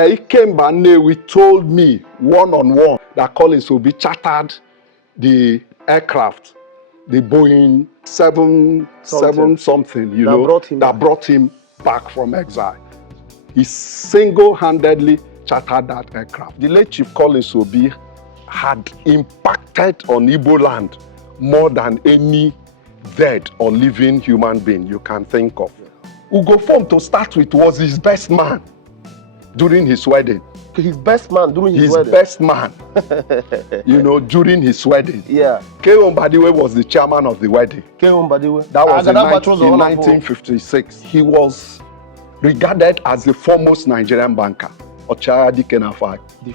Ikemba Nnewi told me one-on-one that Collins Obi chartered the aircraft, the Boeing 777 you know, that brought him back from exile. He single-handedly chartered that aircraft. The late Chief Collins Obi had impacted on Igbo land more than any dead or living human being you can think of. Ugo Fom, to start with, was his best man during his wedding. His best man during his wedding? His best man, you know, during his wedding. Yeah. K.O. Mbadiwe was the chairman of the wedding. K.O. Mbadiwe? That was in 1956. He was regarded as the foremost Nigerian banker. OCHIAGHA DIKENAFAI. The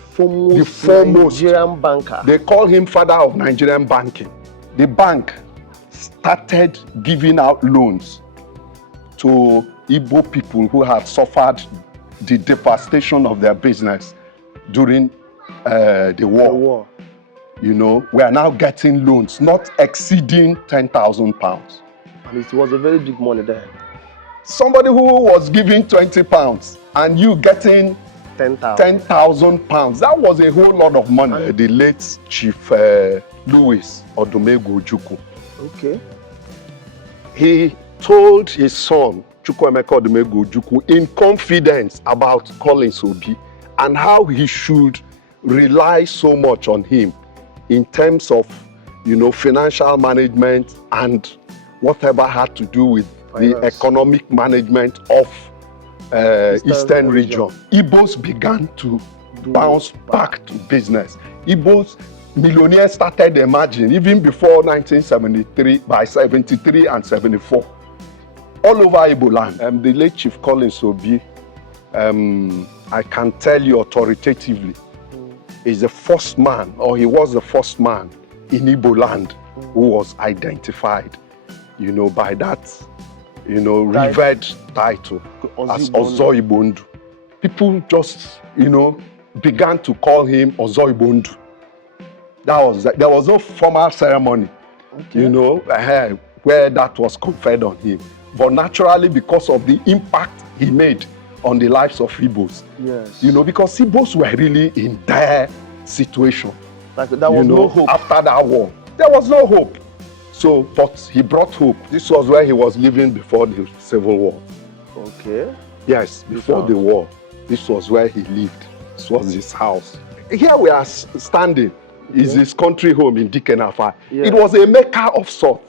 foremost Nigerian banker. They call him Father of Nigerian Banking. The bank started giving out loans to Igbo people who had suffered the devastation of their business during the war. You know, we are now getting loans not exceeding £10,000. And it was a very big money there. Somebody who was giving £20 and you getting £10,000, that was a whole lot of money. And the late Chief Louis Odumegwu Ojukwu. Okay. He told his son, Chukwuemeka Odumegwu Ojukwu, in confidence about Collins Obi and how he should rely so much on him in terms of, you know, financial management and whatever had to do with the economic management of Eastern region. Igbos began to bounce back to business. Igbos, millionaires started emerging even before 1973, by 73 and 74. All over Igbo land. The late Chief Collins Obi, I can tell you authoritatively, is the first man, or he was the first man in Igbo land who was identified, you know, by that, you know, revered title as Ozo-IGBO-NDU. People just, you know, began to call him Ozo-IGBO-NDU. There was no formal ceremony, you know, where that was conferred on him. But naturally, because of the impact he made on the lives of Igbos. Yes. You know, because Igbos were really in dire situation. Like there was no hope. After that war, there was no hope. So, but he brought hope. This was where he was living before the Civil War. Okay. Yes, before the war. This was where he lived. This was his house. Here we are standing. Is his country home in Dikenafai. Yeah. It was a mecca of sorts.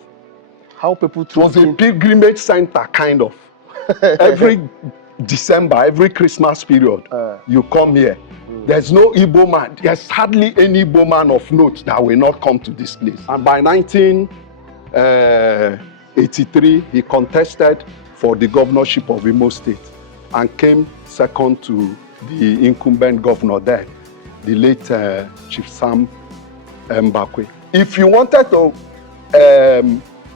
How people it was a pilgrimage center, kind of. Every December, every Christmas period, you come here. There's no Igbo man. There's hardly any Igbo man of note that will not come to this place. And by 1983, he contested for the governorship of Imo State and came second to the incumbent governor there, the late Chief Sam Mbakwe. If you wanted to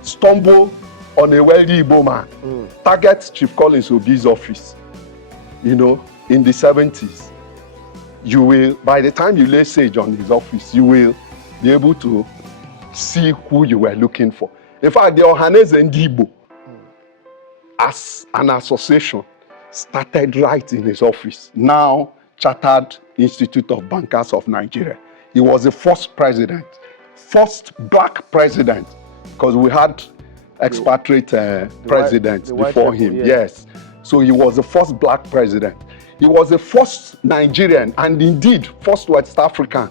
stumble on a wealthy Igbo man, target Chief Collins Obi's office, you know, in the 70s. You will, by the time you lay siege on his office, you will be able to see who you were looking for. In fact, the Ohaneze Igbo, as an association, started right in his office, now Chartered Institute of Bankers of Nigeria. He was the first president, first black president, because we had expatriate presidents before him. Yes. So he was the first black president. He was the first Nigerian and indeed first West African,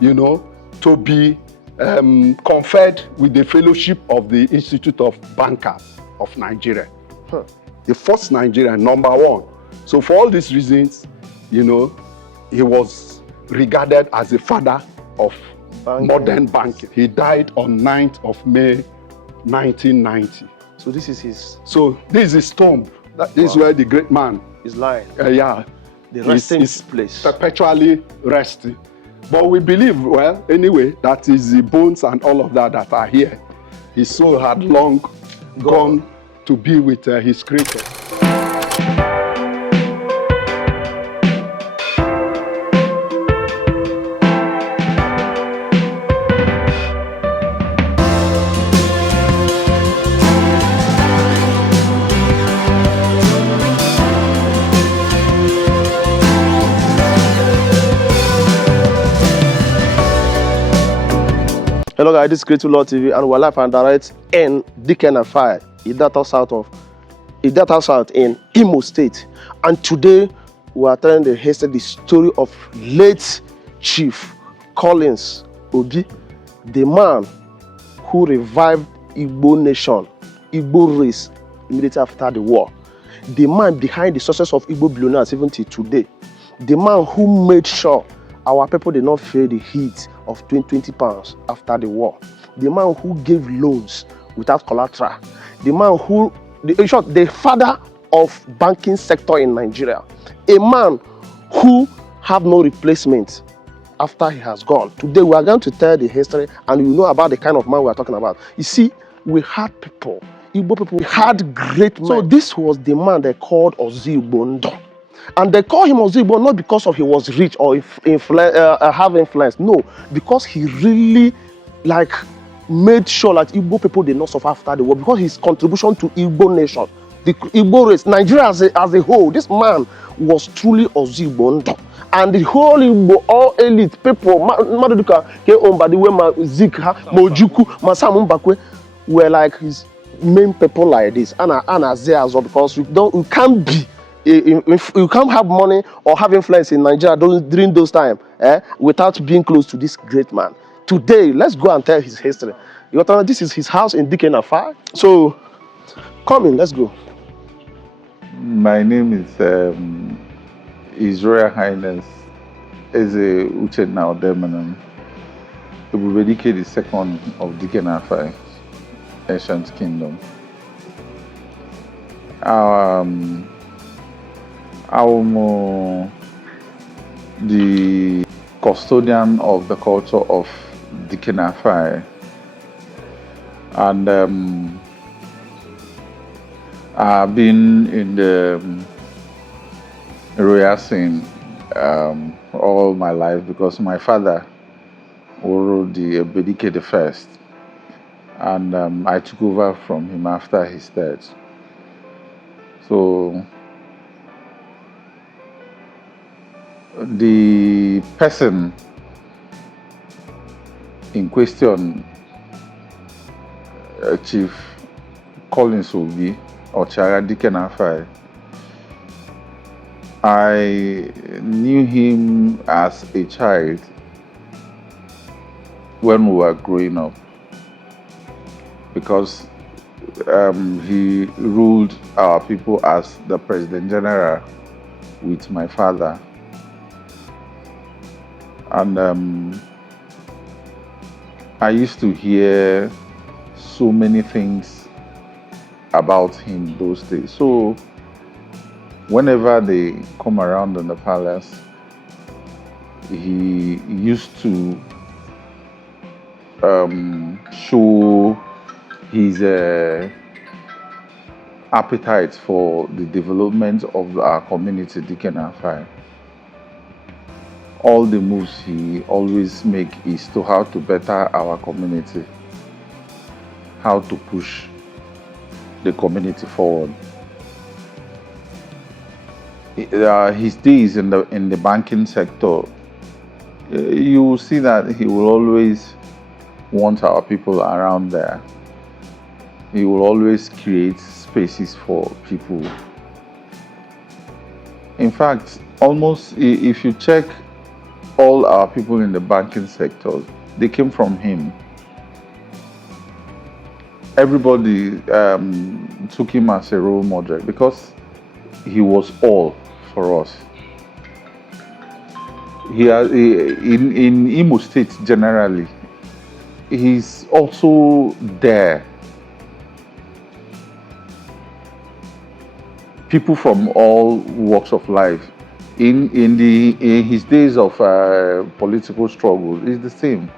you know, to be conferred with the fellowship of the Institute of Bankers of Nigeria. The first Nigerian, #1. So for all these reasons, you know, he was regarded as the father of modern banking. He died on 9th of May, 1990. So this is his... So this is his tomb. This is where the great man is lying. Yeah. The resting place. Perpetually resting. But we believe, well, anyway, that is the bones and all of that are here. His soul had long gone to be with his creator. Hello guys, this is Creative Law TV and we're live and direct in DKNFI, Ideato South in Imo State. And today we are telling the story of late Chief Collins Obi, the man who revived Igbo nation, Igbo race immediately after the war. The man behind the success of Igbo billionaires even till today. The man who made sure our people did not feel the heat of 20 pounds after the war. The man who gave loans without collateral. The man who, in short, the father of banking sector in Nigeria. A man who have no replacement after he has gone. Today we are going to tell the history and you know about the kind of man we are talking about. You see, we had people, Igbo people, we had great men. So this was the man they called OZO-IGBO-NDU. And they call him OZO-IGBO not because of he was rich or have influence. No, because he really made sure that Igbo people did not suffer after the war, because his contribution to Igbo nation, the Igbo race, Nigeria as a whole, this man was truly OZO-IGBO-NDU. And the whole Igbo, all elite people, Maduduka, Keombadiwe, Zik, Mojuku, Masamu Mbakwe, were like his main people like this. And as well, because we can't be. If you can't have money or have influence in Nigeria during those times without being close to this great man. Today, let's go and tell his history. This is his house in DKNFI. So, come in, let's go. My name is His Royal Highness Eze Uchenna Odemanam, Ebubedike II of DKNFI, Ancient Kingdom. I'm the custodian of the culture of DKNFI, and I've been in the royal scene all my life because my father ruled the Ebubedike I, and I took over from him after his death. So the person in question, Chief Collins Obi, OCHIAGHA DIKENAFAI, I knew him as a child when we were growing up, because he ruled our people as the President General with my father. And I used to hear so many things about him those days. So whenever they come around in the palace, he used to show his appetite for the development of our community, DKNFI. All the moves he always make is to how to better our community, how to push the community forward. His days in the banking sector, you will see that he will always want our people around there. He will always create spaces for people. In fact, almost if you check all our people in the banking sector, they came from him. Everybody took him as a role model because he was all for us. In Imo State generally, he's also there. People from all walks of life. In his days of political struggle, it's the same.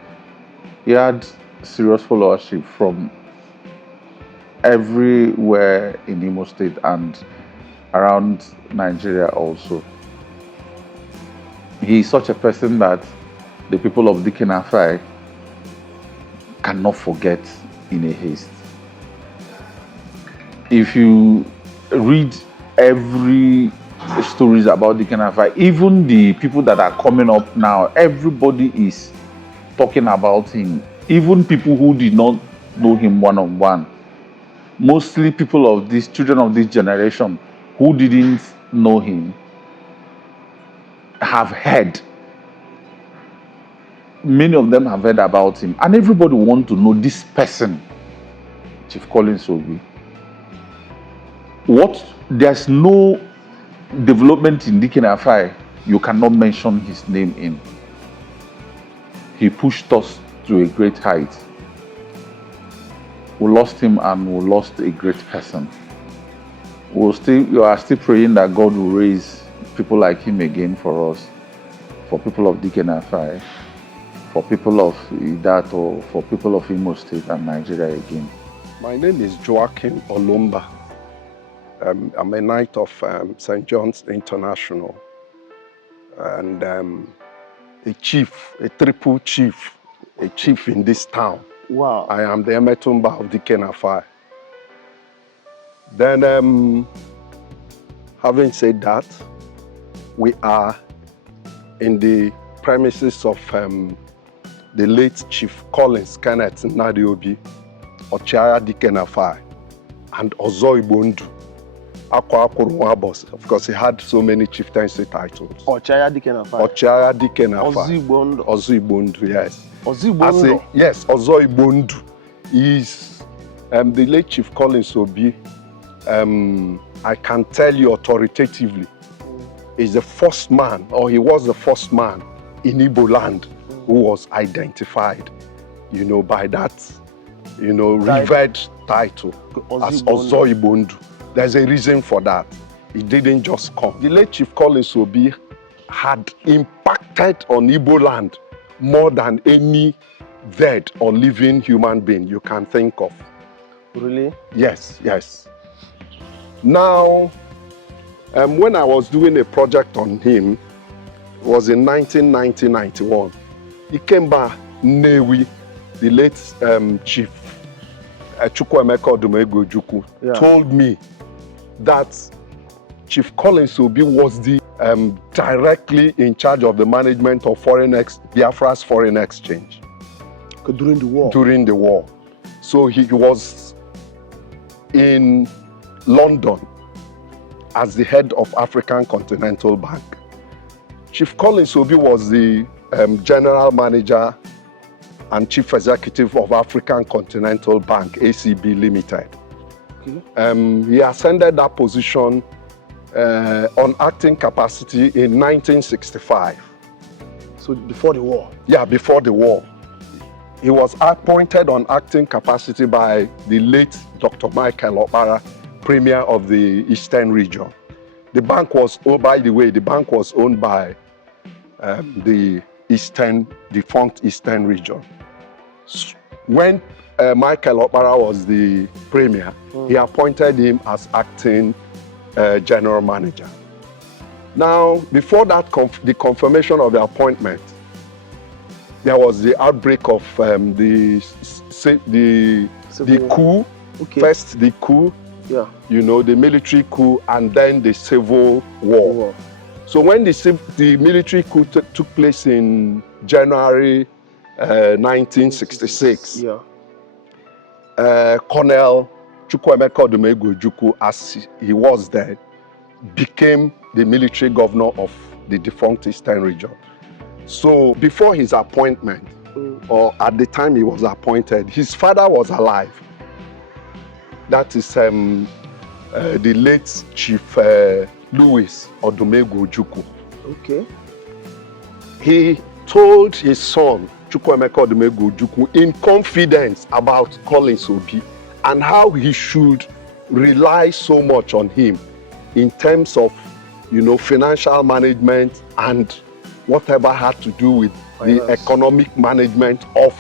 He had serious followership from everywhere in Imo State and around Nigeria also. He is such a person that the people of DKNFI cannot forget in a haste. If you read every stories about DKNFI, even the people that are coming up now, everybody is talking about him even people who did not know him one-on-one, mostly people of this, children of this generation who didn't know him, have heard. Many of them have heard about him, and everybody wants to know this person, Chief Collins Obi. There's no development in DKNAFI you cannot mention his name in. He pushed us to a great height. We lost him and we lost a great person. We are still praying that God will raise people like him again for us, for people of DKNAFI, for people of Ideato, for people of Imo State and Nigeria again. My name is Joaquin Olumba. I'm a knight of St. John's International and a chief, a triple chief, a chief in this town. Wow. I am the Emetumba of DKNAFI. Then, having said that, we are in the premises of the late Chief Collins, KENNETH, NNADI, OCHIAGHA DIKENAFAI, and OZO-IGBO-NDU. Of course, he had so many chieftaincy titles. OCHIAGHA DIKENAFAI. OCHIAGHA DIKENAFAI. OZO-IGBO-NDU. OZO-IGBO-NDU, yes. OZO-IGBO-NDU. Yes, OZO-IGBO-NDU is the late Chief Collins Obi. I can tell you authoritatively, is the first man, or he was the first man in Igbo land who was identified, by that, revered title as OZO-IGBO-NDU. There's a reason for that. It didn't just come. The late Chief Collins Obi had impacted on Igbo land more than any dead or living human being you can think of. Really? Yes, yes. Now, when I was doing a project on him, it was in 1990-91. He came back, Newi, the late Chief Ojukwu, told me that Chief Collins Obi was the directly in charge of the management of Biafra's foreign exchange. During the war? During the war. So he was in London as the head of African Continental Bank. Chief Collins Obi was the general manager and chief executive of African Continental Bank, ACB Limited. Okay. He ascended that position on acting capacity in 1965. So before the war? Yeah, before the war. He was appointed on acting capacity by the late Dr. Michael Okpara, Premier of the Eastern Region. The bank was, by the way, the bank was owned by the defunct Eastern Region. When Michael Okpara was the Premier, he appointed him as acting general manager. Now, before that, the confirmation of the appointment, there was the outbreak of the coup. Okay. First the coup, yeah. The military coup, and then the civil war. So when the military coup took place in January 1966, yeah. Colonel Ojukwu, as he was there, became the military governor of the defunct Eastern Region. So before his appointment, or at the time he was appointed, his father was alive. That is the late Chief Louis Odumegwu Ojukwu. Okay. He told his son, Chukwuemeka Odumegwu Ojukwu, in confidence about Collins Obi and how he should rely so much on him in terms of, financial management and whatever had to do with the economic management of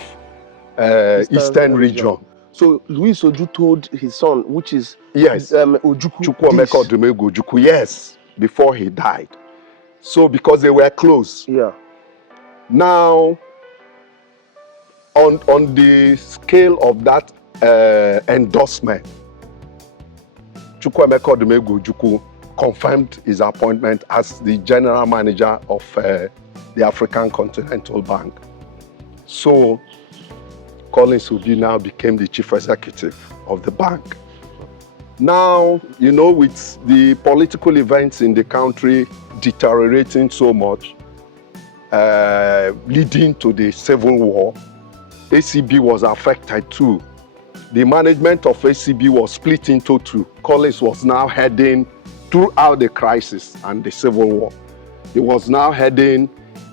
Eastern region. So Louis Oju told his son, which is Ojukwu, Chukwuemeka Odumegwu Ojukwu, yes, before he died. So because they were close. Yeah. Now, on the scale of that endorsement, Chukwuemeka Odumegwu Ojukwu confirmed his appointment as the general manager of the African Continental Bank. So Collins Obi now became the chief executive of the bank. Now, you know, with the political events in the country deteriorating so much, leading to the Civil War, ACB was affected too. The management of ACB was split into two. Collins was now heading throughout the crisis and the Civil War. He was now heading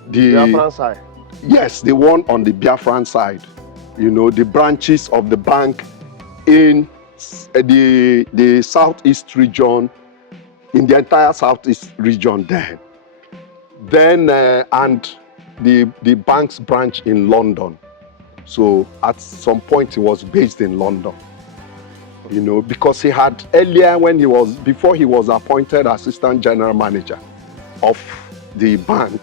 the Biafran side. Yes, the one on the Biafran side. You know, the branches of the bank in the southeast region, in the entire southeast region then. And the bank's branch in London. So at some point he was based in London. You know, because he had earlier before he was appointed assistant general manager of the bank,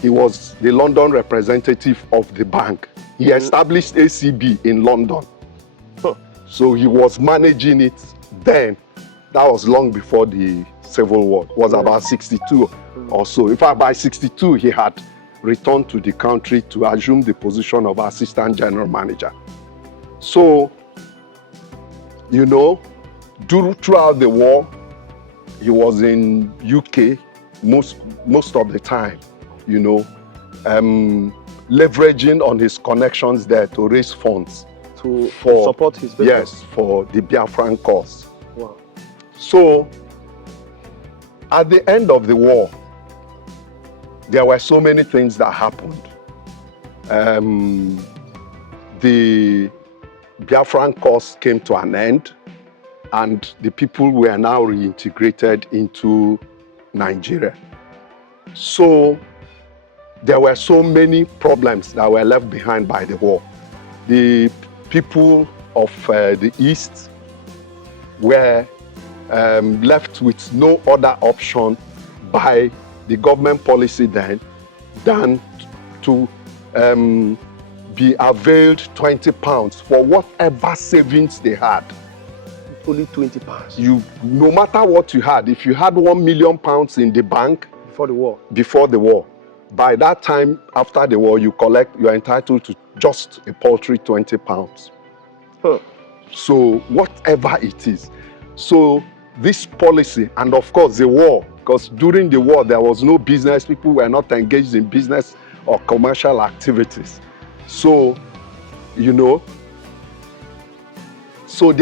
he was the London representative of the bank. He established ACB in London. So he was managing it then. That was long before the Civil War. It was about 62 or so. In fact, by 62, he had returned to the country to assume the position of assistant general manager. So, you know, throughout the war, he was in UK most of the time, you know, leveraging on his connections there to raise funds to support his business. Yes, for the Biafran cause. Wow. So, at the end of the war, there were so many things that happened. The Biafran cause came to an end, and the people were now reintegrated into Nigeria. So, there were so many problems that were left behind by the war. The people of the East were left with no other option by the government policy then than to be availed £20 for whatever savings they had. Only £20. No matter what you had, if you had £1 million in the bank before the war, by that time after the war, you're entitled to just a paltry £20. So whatever it is. So this policy, and of course the war, because during the war there was no business, people were not engaged in business or commercial activities. So, you know, so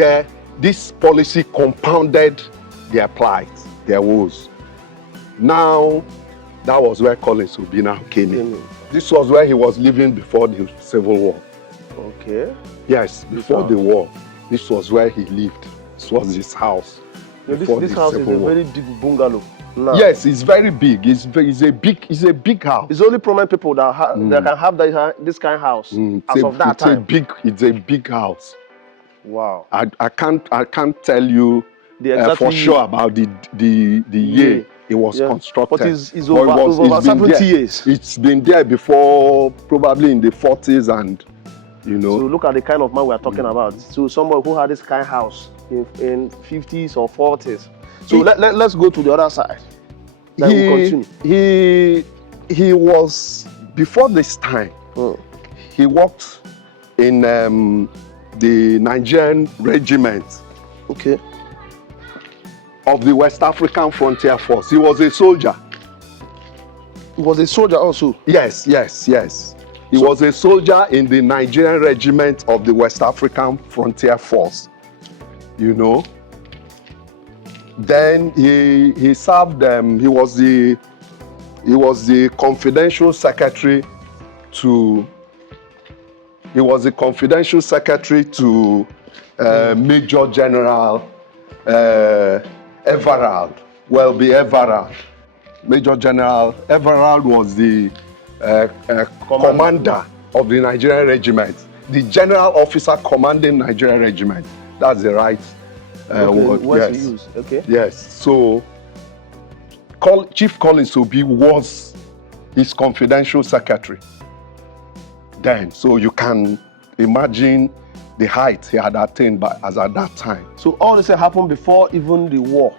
this policy compounded their plight, their woes. Now, that was where Collins Obi now came in. This was where he was living before the Civil War. Okay. Yes, before the war. This was where he lived. This was his house. This house is a very deep bungalow. Now. Yes, it's very big. It's a big house. It's only prominent people that can have this kind of house. As of that time. It's a big house. Wow. I can't tell you for sure about the year it was constructed. But it's over 70 years. It's been there before, probably in the 40s, and you know. So look at the kind of man we are talking about. So somebody who had this kind of house in 50s or 40s. So let's go to the other side. Then we continue. He was, before this time, he worked in the Nigerian regiment. Okay. Of the West African Frontier Force. He was a soldier. He was a soldier also? Yes. He was a soldier in the Nigerian regiment of the West African Frontier Force. You know. Then he served. He was the confidential secretary to. He was the confidential secretary to Major General Everald. Everald. Major General Everald was the commander of the Nigerian regiment, the general officer commanding Nigerian regiment. That's the right word. Yes. Use. Okay. Yes. So, Chief Collins Obi was his confidential secretary then. So you can imagine the height he had attained as at that time. So all this happened before even the war?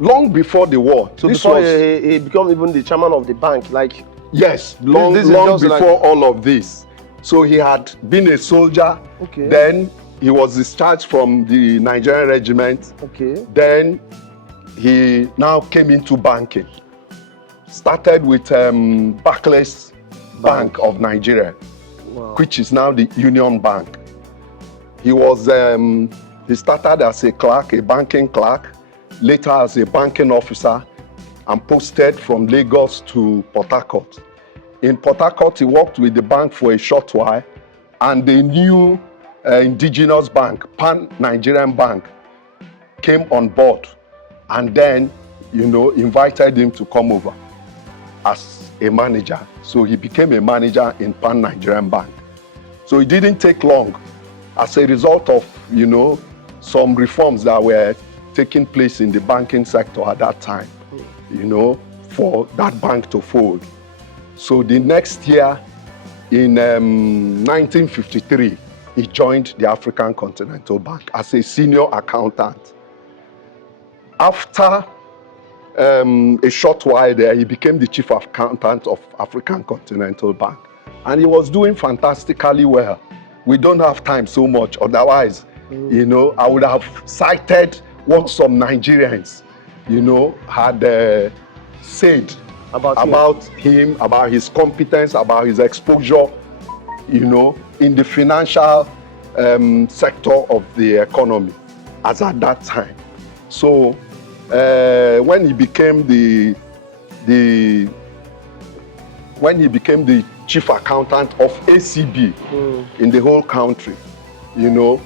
Long before the war. So before he became even the chairman of the bank, like? Yes, long before all of this. So he had been a soldier. Okay. Then he was discharged from the Nigerian regiment. Okay. Then he now came into banking. Started with Barclays Bank of Nigeria, Wow. which is now the Union Bank. He was he started as a clerk, a banking clerk, later as a banking officer, and posted from Lagos to Port Harcourt. In Port Harcourt, he worked with the bank for a short while, and the new indigenous bank, Pan Nigerian Bank, came on board, and then, you know, invited him to come over as a manager. So he became a manager in Pan Nigerian Bank. So it didn't take long. As a result of, you know, some reforms that were taking place in the banking sector at that time, you know, for that bank to fold. So the next year, in 1953, he joined the African Continental Bank as a senior accountant. After a short while there, he became the chief accountant of African Continental Bank. And he was doing fantastically well. We don't have time so much, otherwise, you know, I would have cited what some Nigerians, you know, had said about him, about his competence, about his exposure, you know, in the financial sector of the economy as at that time. So when he became the chief accountant of ACB in the whole country, you know,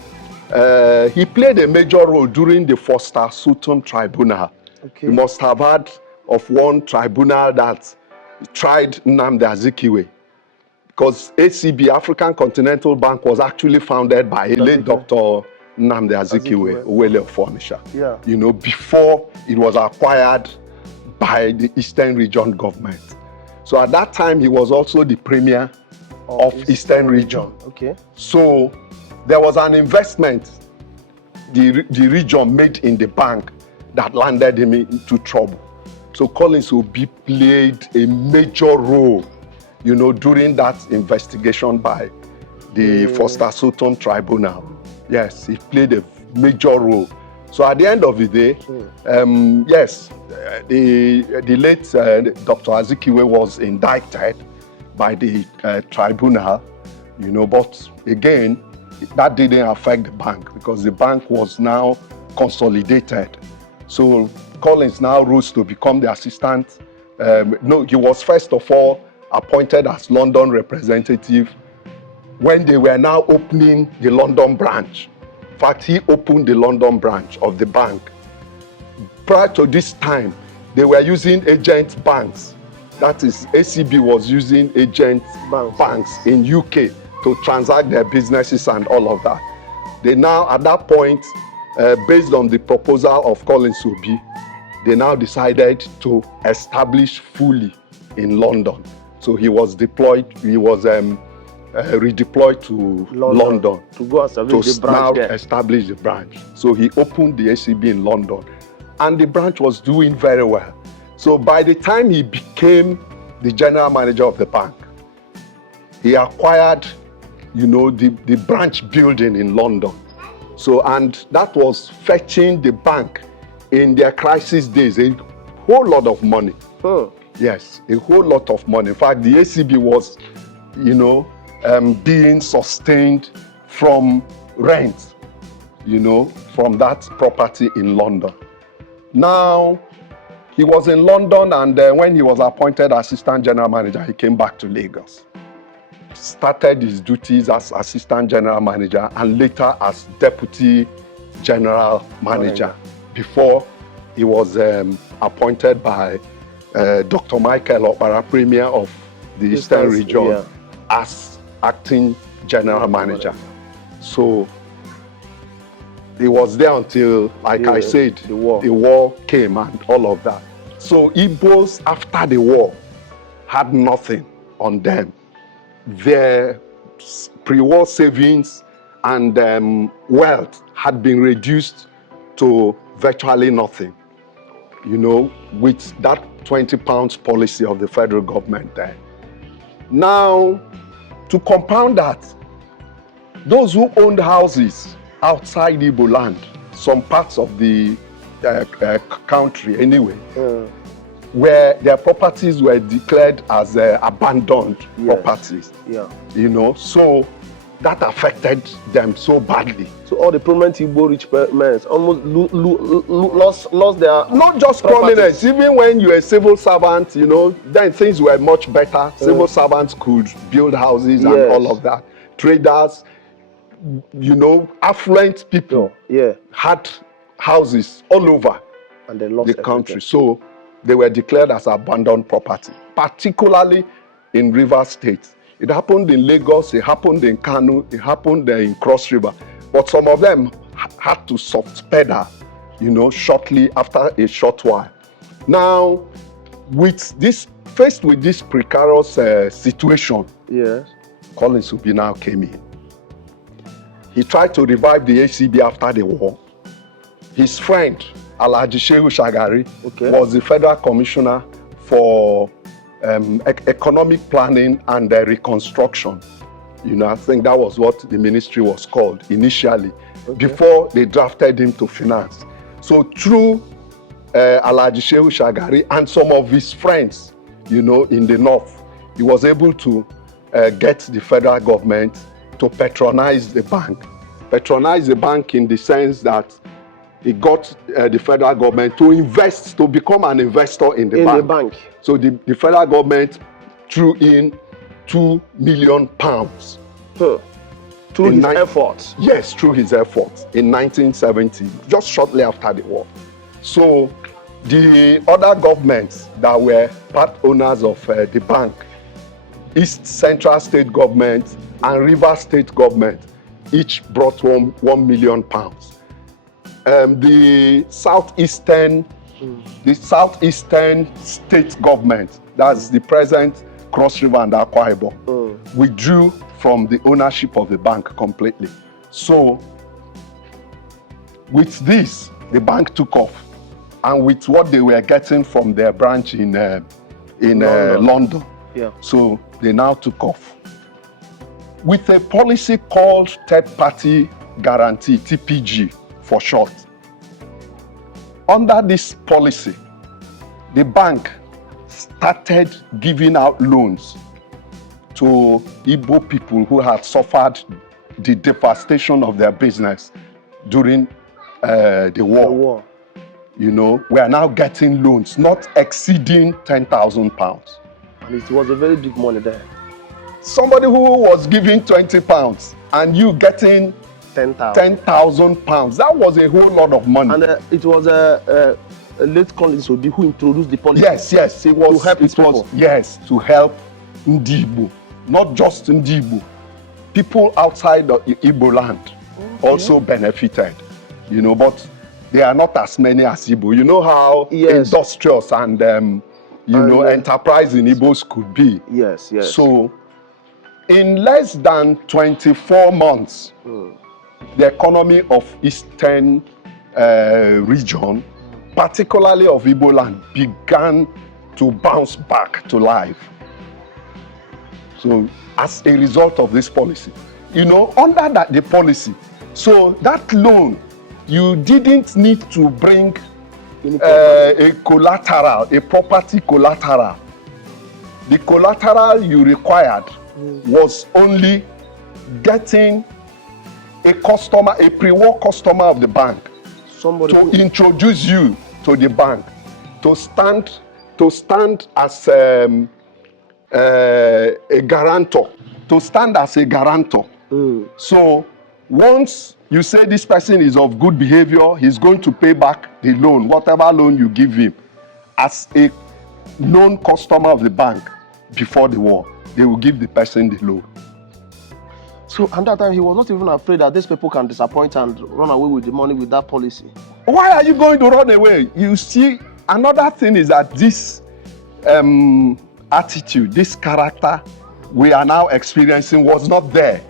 he played a major role during the Foster Sutton Tribunal. Okay. You must have heard of one tribunal that tried Nnamdi Azikiwe, because ACB, African Continental Bank, was actually founded by a late Dr. Nnamdi Azikiwe, Owele of Onitsha, Yeah. you know, before it was acquired by the Eastern Region government. So at that time, he was also the premier of Eastern Region. Okay. So there was an investment the region made in the bank that landed him into trouble. So Collins Obi played a major role, you know, during that investigation by the Foster Sutton Tribunal. Yes, he played a major role. So at the end of the day, yes, the late Dr. Azikiwe was indicted by the tribunal, you know, but again, that didn't affect the bank because the bank was now consolidated. So Collins now rose to become the assistant. No, he was first of all appointed as London representative when they were now opening the London branch. In fact, he opened the London branch of the bank. Prior to this time, they were using agent banks. That is, ACB was using agent banks in UK to transact their businesses and all of that. They now, at that point, based on the proposal of Collins Obi, they now decided to establish fully in London. So he was deployed, he was redeployed to London to go establish the branch there. Establish the branch. So he opened the ACB in London, and the branch was doing very well. So by the time he became the general manager of the bank, he acquired, you know, the branch building in London. So, and that was fetching the bank in their crisis days a whole lot of money. Yes, a whole lot of money. In fact, the ACB was, you know, being sustained from rent, you know, from that property in London. Now, he was in London, and when he was appointed assistant general manager, he came back to Lagos. Started his duties as assistant general manager and later as deputy general manager before he was appointed by Dr. Michael Okpara, premier of the Eastern Region, as acting general manager. So he was there until, like I said, the war came and all of that. So Igbos, after the war, had nothing on them. Their pre-war savings and wealth had been reduced to virtually nothing, you know, with that 20 pounds policy of the federal government there. Now, To compound that, those who owned houses outside Igbo land, some parts of the country anyway, where their properties were declared as abandoned properties. Yeah. You know, so that affected them so badly. So all the prominent Igbo rich men almost lost their not just prominent, even when you're a civil servant, you know, then things were much better. Civil servants could build houses and all of that. Traders, you know, affluent people had houses all over and they lost the country. So they were declared as abandoned property, particularly in Rivers State. It happened in Lagos, it happened in Kano, it happened in Cross River. But some of them had to soft pedal, you know, shortly after a short while. Now, faced with this precarious situation, Collins Obi now came in. He tried to revive the ACB after the war. His friend, Alhaji Shehu Shagari, was the Federal Commissioner for Economic Planning and Reconstruction. You know, I think that was what the ministry was called initially, before they drafted him to finance. So through Alhaji Shehu Shagari and some of his friends, you know, in the north, he was able to get the federal government to patronize the bank. Patronize the bank in the sense that he got the federal government to invest, to become an investor in the bank. So the federal government threw in £2 million. Through his efforts? Yes, through his efforts in 1970, just shortly after the war. So the other governments that were part owners of the bank, East Central State Government and Rivers State Government, each brought £1 million. The southeastern state government, that's the present Cross River and Akwa Ibom, withdrew from the ownership of the bank completely. So with this, the bank took off, and with what they were getting from their branch in London. So they now took off with a policy called third-party guarantee, TPG for short. Under this policy, the bank started giving out loans to Igbo people who had suffered the devastation of their business during the war. You know, we are now getting loans not exceeding £10,000. And it was a very big money there. Somebody who was giving £20 and you getting £10,000, that was a whole lot of money. And it was a late Colins Obi who introduced the policy. Yes, it was to help people. Yes, to help Igbo, not just Igbo. People outside the Igbo land also benefited, you know, but they are not as many as Igbo. You know how industrious and enterprising Igbos could be. Yes. So in less than 24 months, the economy of Eastern region, particularly of Igbo land, began to bounce back to life. So as a result of this policy, you know, under the policy, so that loan, you didn't need to bring a collateral, a property collateral. The collateral you required was only getting a customer, a pre-war customer of the bank, to introduce you to the bank, to stand as a guarantor, So once you say this person is of good behavior, he's going to pay back the loan, whatever loan you give him, as a known customer of the bank before the war, they will give the person the loan. So at that time, he was not even afraid that these people can disappoint and run away with the money with that policy. Why are you going to run away? You see, another thing is that this attitude, this character we are now experiencing was not there.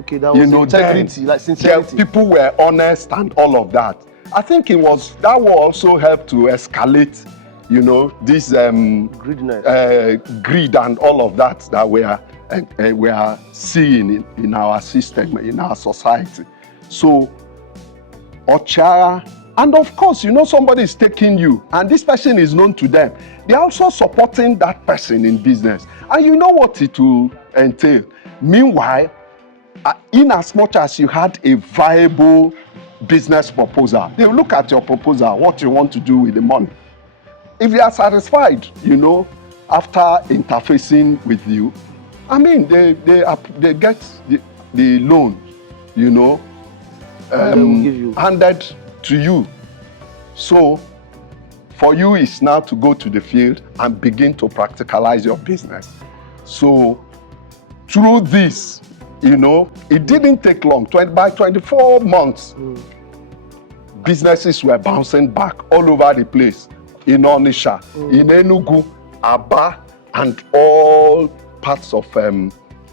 Okay, that was integrity, like sincerity. People were honest and all of that. I think that will also help to escalate, you know, this greediness, greed and all of that we are we are seeing in our system, in our society. So, OCHIAGHA, and of course, you know, somebody is taking you, and this person is known to them. They're also supporting that person in business. And you know what it will entail. Meanwhile, in as much as you had a viable business proposal, they will look at your proposal, what you want to do with the money. If they are satisfied, you know, after interfacing with you, I mean, they get the loan, you know, handed to you. So for you, it's now to go to the field and begin to practicalize your business. So through this, you know, it didn't take long. By 24 months, businesses were bouncing back all over the place. In Onitsha, in Enugu, Aba, and all parts of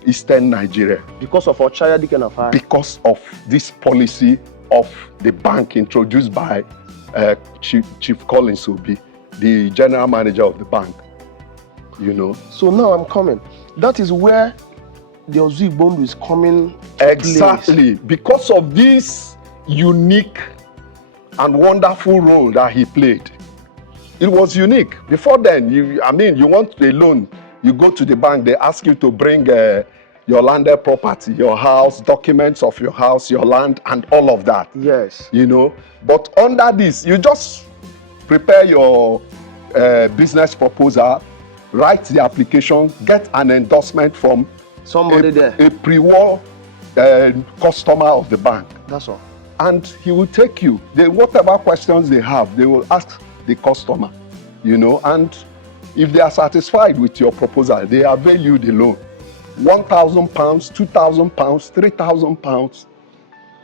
eastern Nigeria. Because of OCHIAGHA DIKENAFAI. Because of this policy of the bank introduced by Chief Collins Obi, the general manager of the bank, you know. So now I'm coming. That is where the OZO-IGBO-NDU is coming. Exactly. Because of this unique and wonderful role that he played. It was unique. Before then, you want a loan, you go to the bank, they ask you to bring your landed property, your house, documents of your house, your land, and all of that. Yes. You know, but under this, you just prepare your business proposal, write the application, get an endorsement from somebody a pre-war customer of the bank. That's all. And he will take you. Whatever questions they have, they will ask the customer, you know, and if they are satisfied with your proposal, they avail you the loan. £1,000, £2,000, £3,000,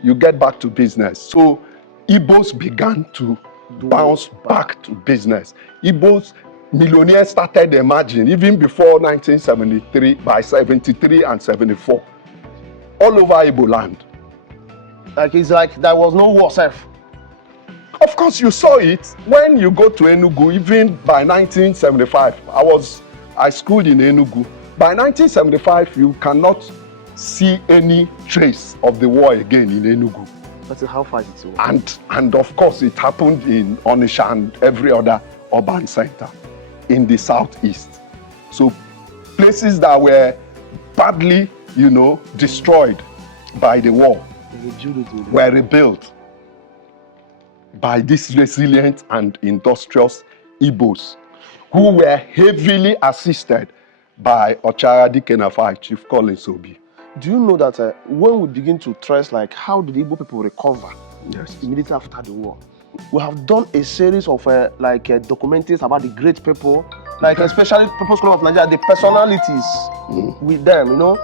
you get back to business. So Igbos began to bounce back to business. Igbos, millionaires started emerging even before 1973, by 73 and 74, all over Igbo land. Like it's like there was no war safe. Of course, you saw it when you go to Enugu. Even by 1975, I schooled in Enugu. By 1975, you cannot see any trace of the war again in Enugu. That's how far it was. And of course, it happened in Onitsha and every other urban center in the southeast. So places that were badly, you know, destroyed by the war were rebuilt by these resilient and industrious Igbos, who were heavily assisted by OCHIAGHA DIKENAFAI, Chief Collins Obi. Do you know that when we begin to trace like how did Igbo people recover immediately after the war, we have done a series of documentaries about the great people, like especially People's Club of Nigeria, the personalities with them, you know.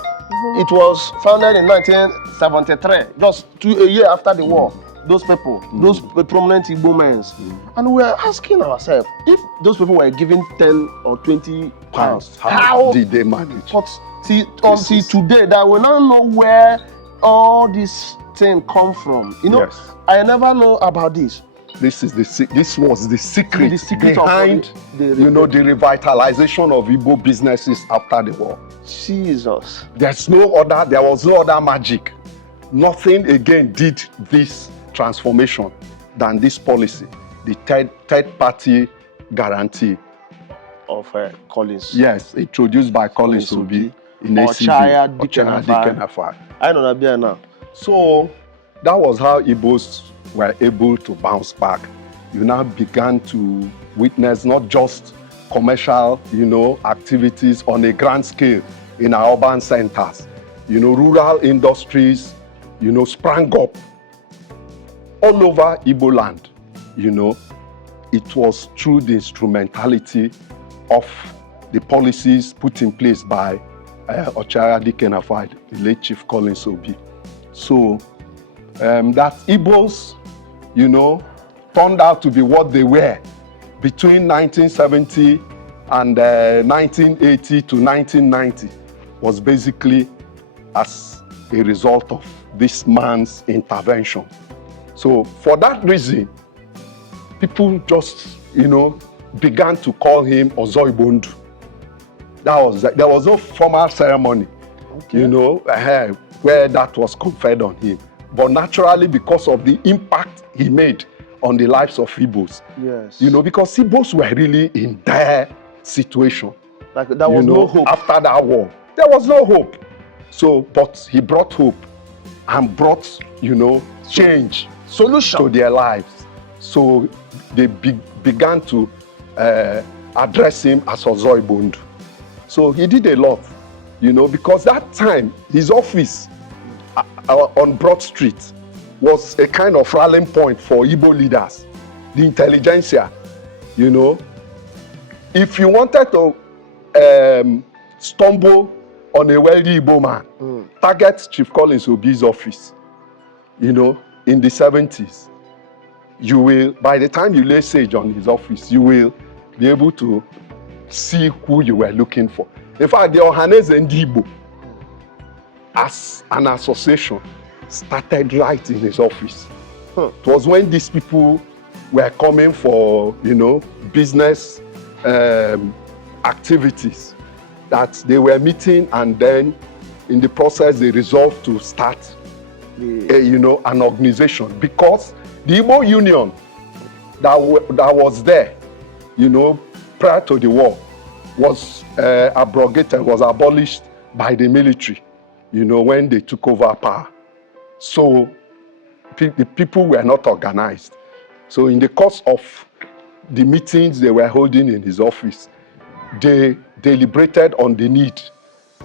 It was founded in 1973, just a year after the war. Those people, those prominent Igbo men. And we are asking ourselves, if those people were given 10 or 20 pounds, how did they manage? But until today, that we now know where all this thing come from. You know, I never know about this. This was the secret behind the revitalization of Igbo businesses after the war. Jesus. There was no other magic. Nothing again did this transformation than this policy, the third party guarantee of Colins. Yes, introduced by Collins Obi in OCHIAGHA DIKENAFAI. I know that now. So that was how Igbos were able to bounce back. You now began to witness not just commercial, activities on a grand scale in our urban centers. Rural industries, sprang up all over Igbo land. It was through the instrumentality of the policies put in place by OCHIAGHA DIKENAFAI, the late Chief Collins Obi. So that Igbos, turned out to be what they were between 1970 and 1980 to 1990 was basically as a result of this man's intervention. So for that reason, people just, began to call him OZO-IGBO-NDU. There was no formal ceremony. Okay. you know, where that was conferred on him. But naturally, because of the impact he made on the lives of Igbos, Yes. you know, because Igbos were really in dire situation. Like there was no hope. After that war, there was no hope. So, but he brought hope and brought, you know, change, solution to their lives. So they began to address him as OZO-IGBO-NDU. So he did a lot, you know, because that time his office on Broad Street was a kind of rallying point for Igbo leaders, the intelligentsia, you know. If you wanted to stumble on a wealthy Igbo man, target Chief Collins Obi's office, you know, in the 70s. You will, by the time you lay siege on his office, you will be able to see who you were looking for. In fact, the OCHIAGHA as an association started right in his office. It was when these people were coming for, you know, business activities that they were meeting, and then in the process they resolved to start you know, an organization, because the Igbo Union that was there, you know, prior to the war was abrogated, was abolished by the military, you know, when they took over power. So the people were not organized. So in the course of the meetings they were holding in his office, they deliberated on the need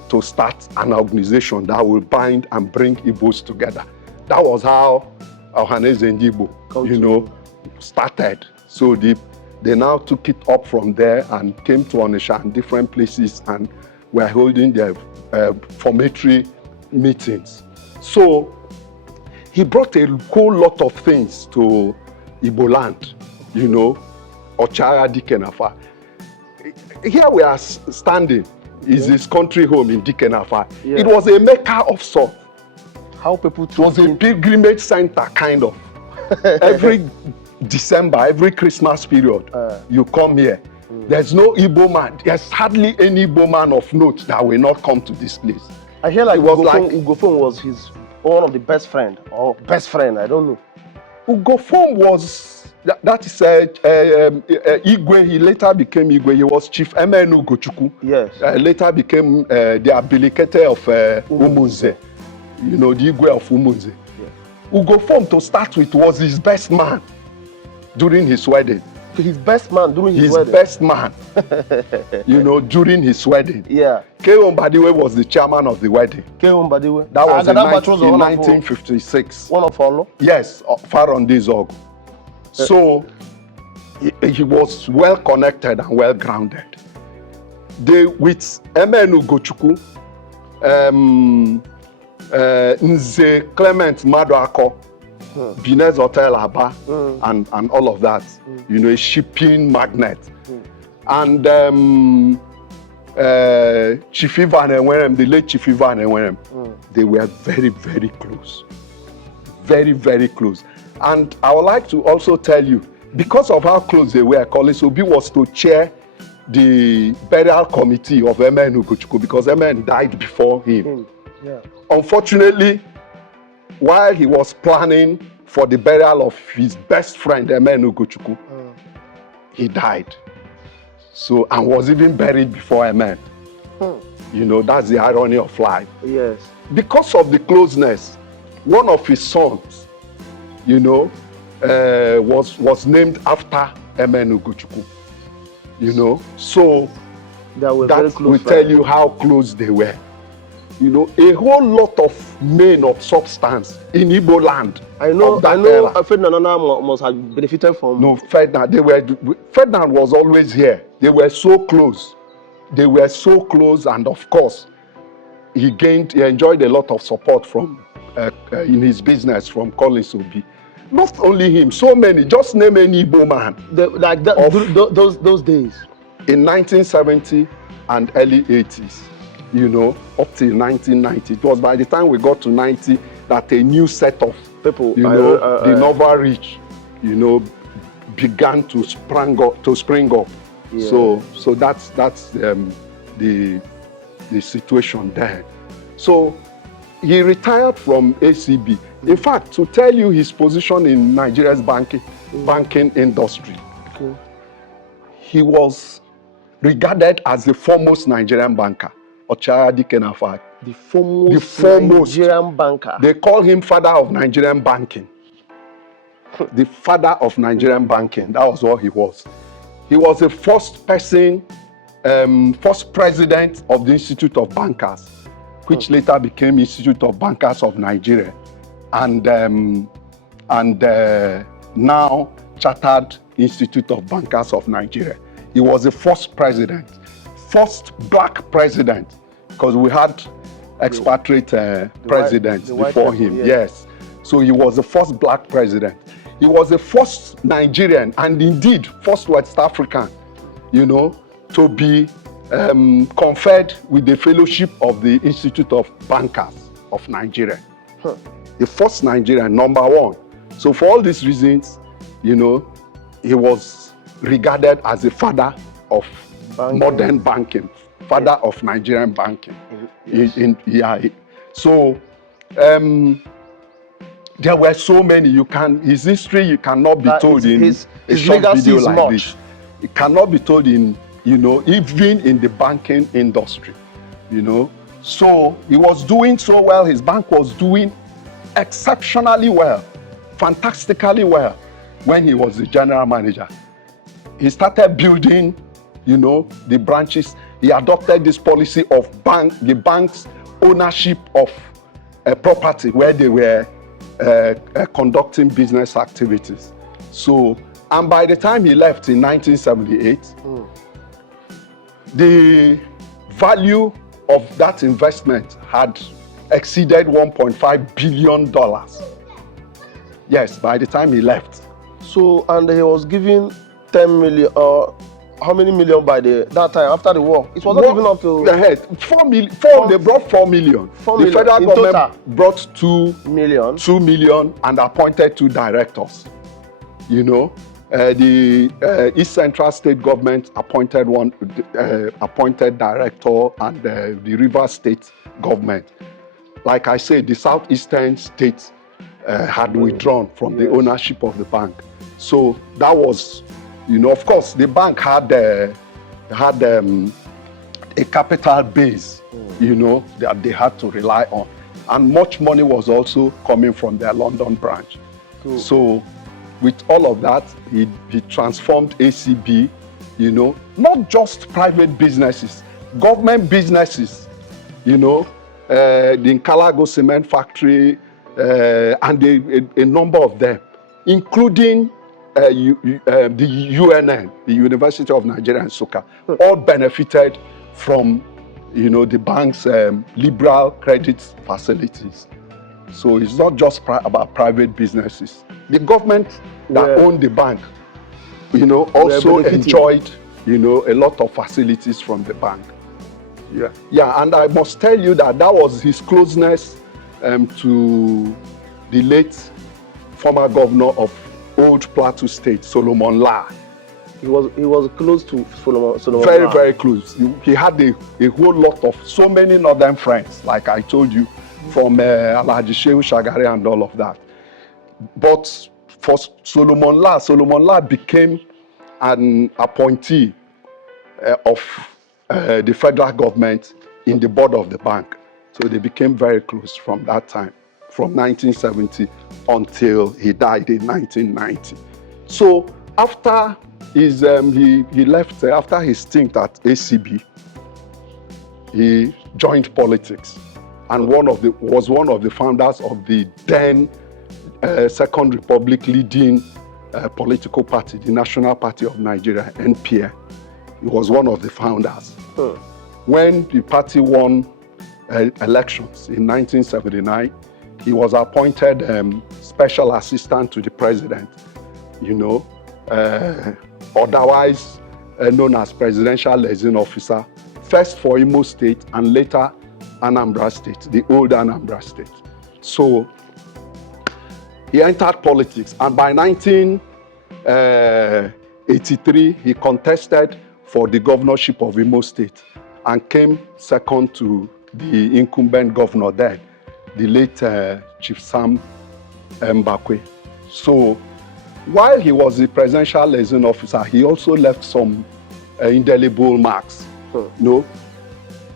to start an organization that will bind and bring Igbos together. That was how OCHIAGHA, you know, started. So they now took it up from there and came to Onitsha and different places, and were holding their formatory meetings. So he brought a whole lot of things to Igbo land, you know, OCHIAGHA DIKENAFAI. Here we are standing, is his country home in Dikenafai. Yeah. It was a mecca of sorts. How people It was a pilgrimage center, kind of. Every December, every Christmas period, you come here. There's no Igbo man. There's hardly any Igbo man of note that will not come to this place. I hear like it was Ugofon was his one of the best friend, or best friend, I don't know. Ugofon was, that is Igwe. He later became Igwe. He was Chief MN Ugochukwu. Yes. Later became the abilicator of Umunze. You know, the Igwe of Umunze. Yeah. Ugofon, to start with, was his best man during his wedding. His best man during his wedding? His best man, you know, during his wedding. Yeah. K.O. Mbadiwe was the chairman of the wedding. K.O. Mbadiwe? That was in 1956. One of Olo? Yes, Farondizog. So, he was well connected and well grounded. With MN Ugochukwu, Nze Clement Maduako, Binez Hotel Aba, and all of that, you know, a shipping magnate. And Chief Ivan Enwerem, the late Chief Ivan Enwerem, they were very, very close. Very, very close. And I would like to also tell you, because of how close they were, Collins Obi was to chair the burial committee of MN Ugochukwu, because MN died before him. Yeah. Unfortunately, while he was planning for the burial of his best friend, MN Ugochukwu, he died. So, and was even buried before MN. You know, that's the irony of life. Yes. Because of the closeness, one of his sons, you know, was named after MN Ugochukwu. You know, so that will tell you how close they were. You know, a whole lot of men of substance in Igbo land. I know Ferdinand must have benefited from. No, Ferdinand was always here. They were so close. They were so close, and of course, he enjoyed a lot of support from in his business from Collins Obi. Not only him, so many. Just name any Igbo man. Those days. In 1970 and early 80s. You know, up till 1990. It was by the time we got to 90 that a new set of people, you know, the Nova Rich, you know, began to spring up. Yeah. So that's the situation there. So he retired from ACB. In fact, to tell you his position in Nigeria's banking industry, he was regarded as the foremost Nigerian banker, OCHIAGHA DIKENAFAI. The foremost Nigerian banker. They call him Father of Nigerian Banking. The Father of Nigerian Banking. That was what he was. He was the first person, first president of the Institute of Bankers, which later became Institute of Bankers of Nigeria, and now Chartered Institute of Bankers of Nigeria. He was the first president, first black president, because we had expatriate presidents before him. Yes. So he was the first black president. He was the first Nigerian and indeed first West African, you know, to be conferred with the fellowship of the Institute of Bankers of Nigeria. The first Nigerian, number one. So for all these reasons, you know, he was regarded as the father of modern banking, father of Nigerian banking. So there were so many. His history you cannot be told in a short video like this. It cannot be told in, you know, even in the banking industry, you know. So he was doing so well. His bank was doing exceptionally well, fantastically well when he was the general manager. He started building, you know, the branches. He adopted this policy of the bank's ownership of property where they were conducting business activities. So, and by the time he left in 1978, the value of that investment had exceeded $1.5 billion. Yes, by the time he left. So, and he was given 10 million, how many million by that time after the war? It was not even up to... They brought 4 million. The federal government brought 2 million and appointed 2 directors. You know, the East Central State government appointed one appointed director, and the River State government. Like I said, the southeastern states had withdrawn from the ownership of the bank. So that was, you know, of course, the bank had a capital base, you know, that they had to rely on. And much money was also coming from their London branch. So with all of that, he transformed ACB, you know, not just private businesses, government businesses, you know, the Nkalago cement factory, and a number of them, including the UNN, the University of Nigeria and Nsukka, all benefited from, you know, the bank's liberal credit facilities. So it's not just about private businesses. The government that owned the bank, you know, also enjoyed, you know, a lot of facilities from the bank. Yeah, and I must tell you that was his closeness to the late former governor of Old Plateau State, Solomon La. He was close to Solomon very, La. Very close. He had a whole lot of, so many northern friends, like I told you, from Alhaji Shehu Shagari and all of that. But for Solomon La became an appointee of the federal government in the board of the bank. So they became very close from that time, from 1970 until he died in 1990. So after his, he left, after his stint at ACB, he joined politics and was one of the founders of the then Second Republic leading political party, the National Party of Nigeria, NPN. He was one of the founders. When the party won elections in 1979, he was appointed special assistant to the president, you know, otherwise known as presidential liaison officer, first for Imo State and later Anambra State, the old Anambra State. So he entered politics, and by 1983, he contested for the governorship of Imo State and came second to the incumbent governor then, the late Chief Sam Mbakwe. So while he was the presidential liaison officer, he also left some indelible marks, you know,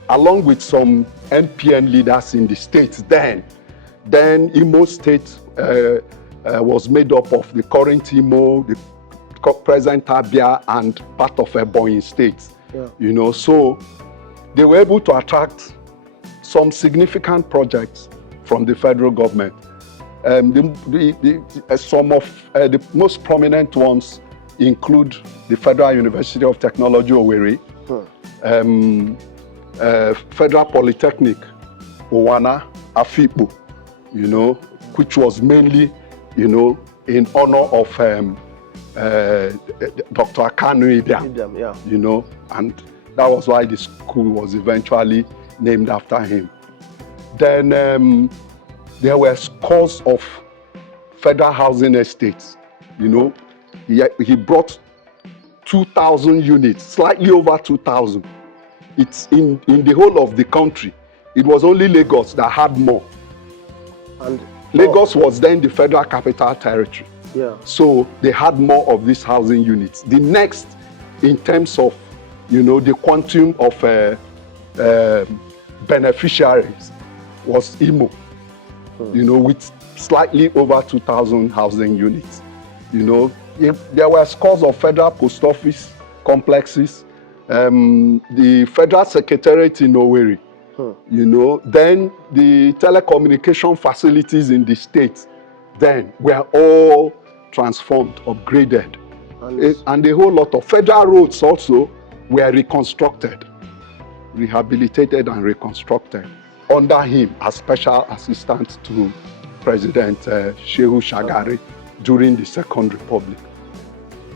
along with some NPN leaders in the states then. Then Imo State was made up of the current Imo, the present Abia, and part of Ebonyi State. Yeah. You know, so they were able to attract some significant projects from the federal government. Some of the most prominent ones include the Federal University of Technology, Owerri, Federal Polytechnic, Owana, Afikpo, you know, which was mainly, you know, in honor of Dr. Akanu Idam, Yeah. you know, and that was why the school was eventually named after him. Then there were scores of federal housing estates, you know. He brought 2,000 units, slightly over 2,000. It's in the whole of the country. It was only Lagos that had more. And Lagos was then the federal capital territory. Yeah. So they had more of these housing units. The next, in terms of, you know, the quantum of beneficiaries was Imo, you know, with slightly over 2,000 housing units. You know, there were scores of federal post office complexes, the federal secretariat in Owerri, you know, then the telecommunication facilities in the state then were all transformed, upgraded. And a whole lot of federal roads also were reconstructed, rehabilitated and reconstructed under him as special assistant to President Shehu Shagari during the Second Republic.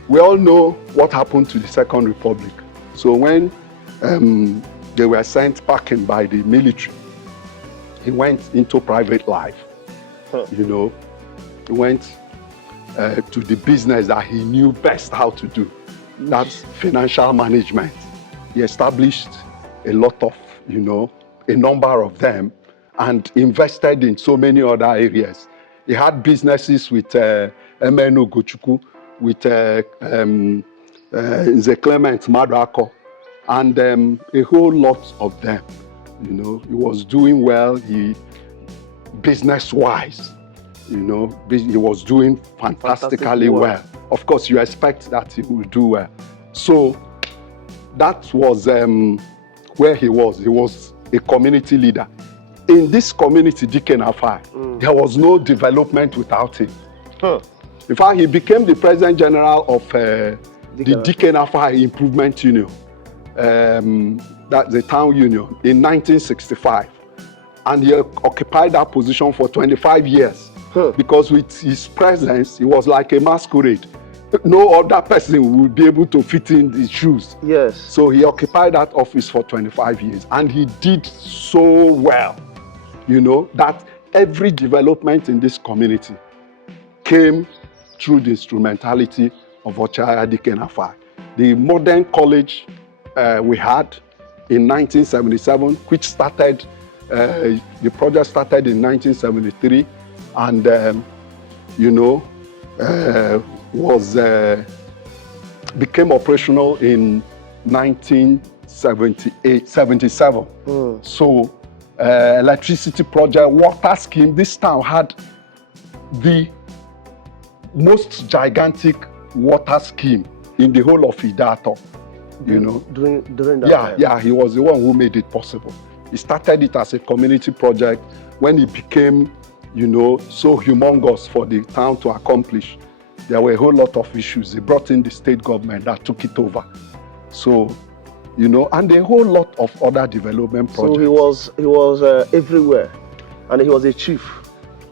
We all know what happened to the Second Republic. So when they were sent packing by the military, he went into private life. You know, he went to the business that he knew best how to do. That's financial management. He established a lot of, you know, a number of them and invested in so many other areas. He had businesses with MNO Gochuku, with Nze Clement Maduako, and a whole lot of them. You know, he was doing well, business-wise, you know, he was doing fantastically well. Of course, you expect that he will do well. So that was where he was. He was a community leader. In this community, Dikenafai, there was no development without him. In fact, he became the President General of the Dikenafai Improvement Union, that's the town union, in 1965. And he occupied that position for 25 years. Because with his presence, he was like a masquerade. No other person would be able to fit in his shoes. Yes. So he occupied that office for 25 years. And he did so well, you know, that every development in this community came through the instrumentality of OCHIAGHA DIKENAFAI. The modern college we had in 1977, which started, the project started in 1973, and you know, became operational in 1977. So electricity project, water scheme, this town had the most gigantic water scheme in the whole of Ideato. You know, during that yeah, time. yeah, he was the one who made it possible. He started it as a community project. When it became, you know, so humongous for the town to accomplish, there were a whole lot of issues. They brought in the state government that took it over. So, you know, and a whole lot of other development projects. So he was everywhere, and he was a chief.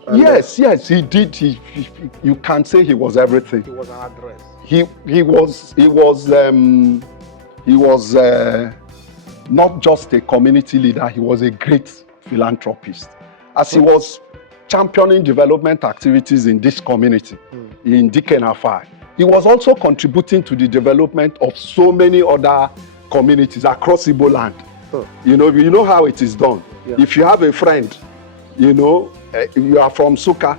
And yes, he did. You can say he was everything. He was an address. He was not just a community leader, he was a great philanthropist. As he was championing development activities in this community, in Dikenafai, he was also contributing to the development of so many other communities across Igbo land. You know how it is done. Yeah. If you have a friend, you are from Suka,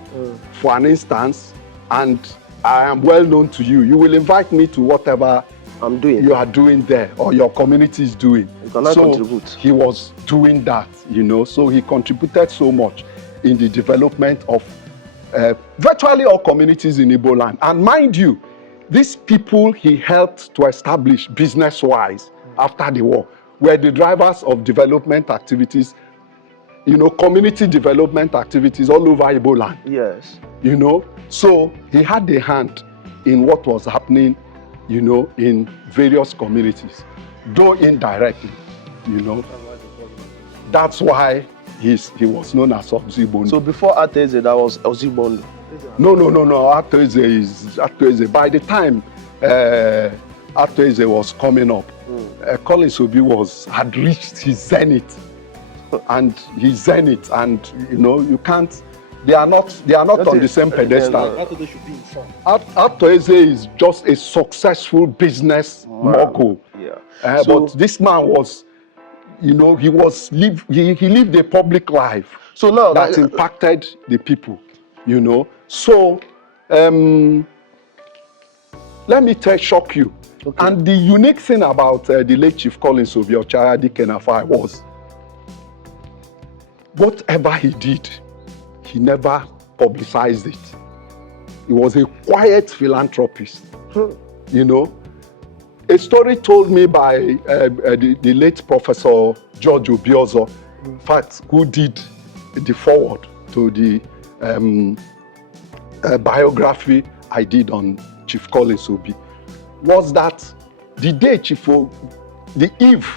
for an instance, and I am well known to you, you will invite me to whatever I'm doing. you are doing there or your community is doing. You cannot contribute. He was doing that, so he contributed so much in the development of virtually all communities in Igbo land. And mind you, these people he helped to establish business-wise after the war were the drivers of development activities, community development activities all over Igbo land. Yes. So he had a hand in what was happening, in various communities, though indirectly, That's why he was known as OZO-IGBO-NDU. So before Ateze, that was OZO-IGBO-NDU? No. Ateze. By the time Ateze was coming up, Collins Obi had reached his zenith, and you can't. They are not on the same pedestal. Ateze should be informed. Ateze is just a successful business mogul. Yeah. But this man was, he lived a public life. So now that impacted the people, So let me shock you. Okay. And the unique thing about the late Chief Collins Obi, OCHIAGHA DIKENAFAI, was whatever he did, he never publicized it. He was a quiet philanthropist. A story told me by the late Professor George Obiozo, in fact, who did the foreword to the biography I did on Chief Collins Obi, was that the day the eve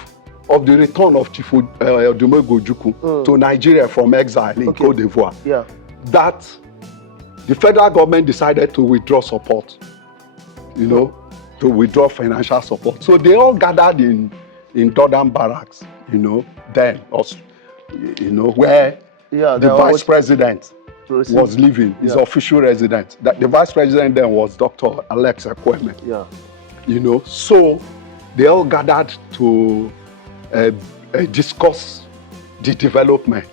of the return of Chief Ojukwu to Nigeria from exile in Cote d'Ivoire, that the federal government decided to withdraw support, to withdraw financial support. So they all gathered in Dodam Barracks, then, where the vice president was living, his official residence. The vice president then was Dr. Alex Ekweme. So they all gathered to discuss the development.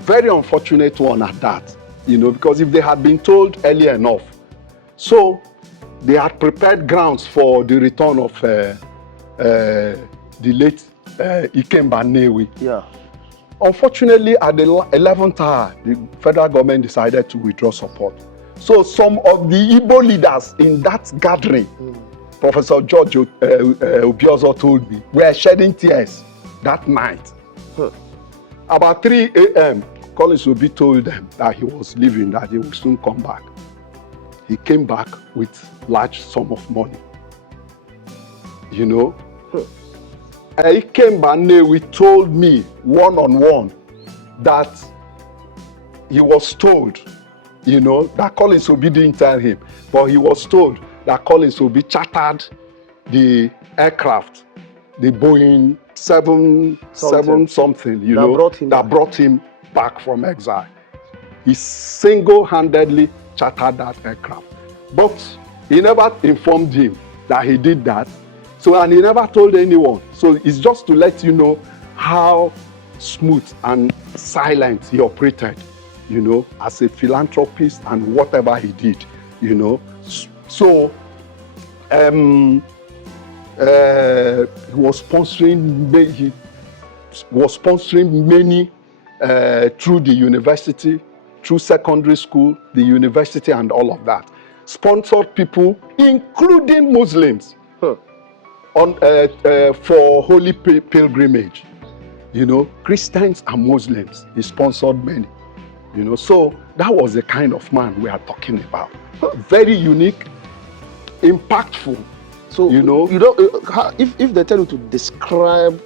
Very unfortunate one at that, because if they had been told early enough, so they had prepared grounds for the return of the late Ikemba Nnewi. Yeah. Unfortunately, at the 11th hour, the federal government decided to withdraw support. So some of the Igbo leaders in that gathering, Professor George Obiozo told me, were shedding tears that night. About 3 a.m., Collins Obi told them that he was leaving, that he would soon come back. He came back with large sum of money. Ikemba Nnewi told me one-on-one that he was told, that Collins Obi didn't tell him, but he was told that Collins Obi chartered the aircraft, the Boeing 777 that brought him back from exile. He single-handedly chartered that aircraft. But he never informed him that he did that. And he never told anyone. So it's just to let you know how smooth and silent he operated, as a philanthropist and whatever he did, So he was sponsoring many through the university, through secondary school, the university, and all of that. Sponsored people, including Muslims, for holy pilgrimage. Christians and Muslims, he sponsored many. So that was the kind of man we are talking about. Very unique, impactful. So if they tell you to describe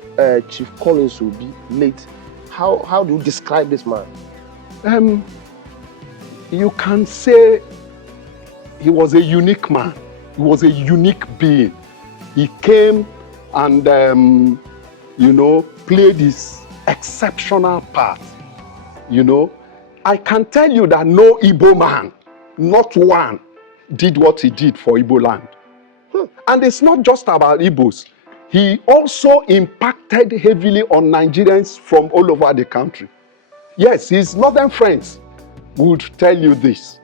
Chief Collins Obi late, how do you describe this man? You can say he was a unique man. He was a unique being. He came and played his exceptional part. I can tell you that no Igbo man, not one, did what he did for Igbo land. And it's not just about Igbos. he also impacted heavily on Nigerians from all over the country. Yes, his northern friends would tell you this.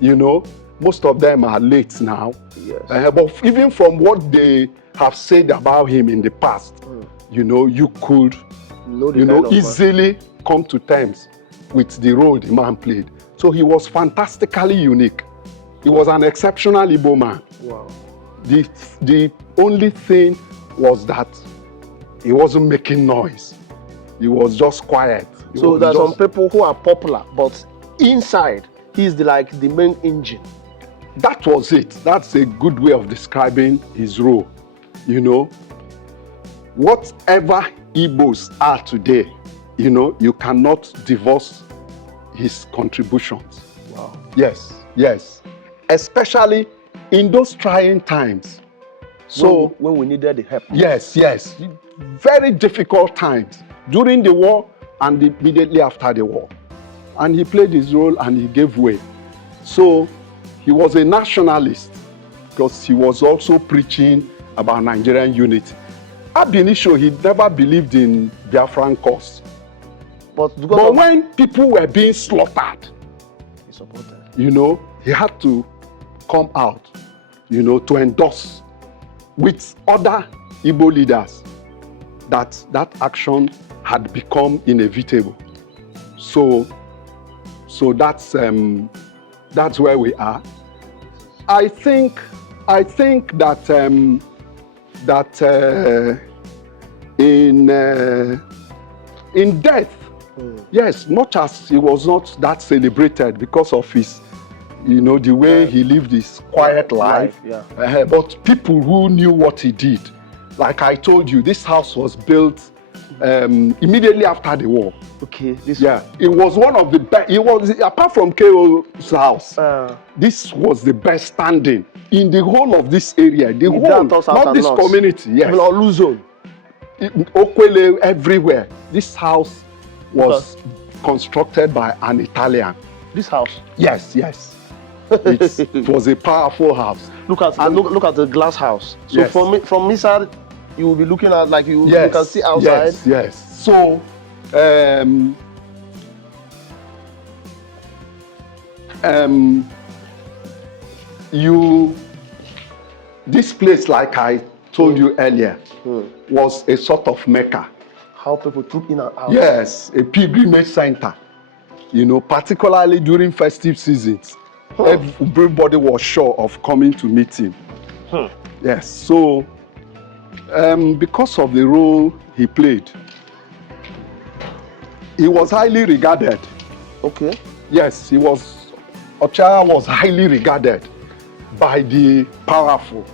You know, most of them are late now. Yes. But even from what they have said about him in the past, you know, you could, easily come to terms with the role the man played. So he was fantastically unique. He was an exceptional Igbo man. Wow. The only thing was that he wasn't making noise. He was just quiet. So there are some people who are popular, but inside, he's like the main engine. That was it. That's a good way of describing his role. You know, whatever Igbos are today, you know, you cannot divorce his contributions. Wow. Yes, yes. Especially in those trying times. So when we needed the help. Yes, yes. Very difficult times during the war and immediately after the war. And he played his role and he gave way. So he was a nationalist because he was also preaching about Nigerian unity. Ab initio, he never believed in Biafran cause. But when people were being slaughtered, he supported. You know, he had to come out, you know, to endorse with other Igbo leaders that action had become inevitable. So that's where we are. I think that in death, yes, much as he was not that celebrated because of his, you know, the way he lived his quiet life. But people who knew what he did, like I told you, this house was built immediately after the war. Okay. It was one of the best. It was, apart from KO's house, this was the best standing in the whole of this area. The whole, not this community. Yes. Even Luzon. Okwele, everywhere. This house was constructed by an Italian. This house? Yes, yes. It was a powerful house. Look at the glass house. So yes. from inside, you will be looking at like you can see outside. Yes, yes. So this place, like I told you earlier, was a sort of Mecca. How people troop in and out. Yes, a pilgrimage center. You know, particularly during festive seasons. Everybody was sure of coming to meet him. Yes, so because of the role he played, he was highly regarded. Okay. Yes, OCHIAGHA was highly regarded by the powerful,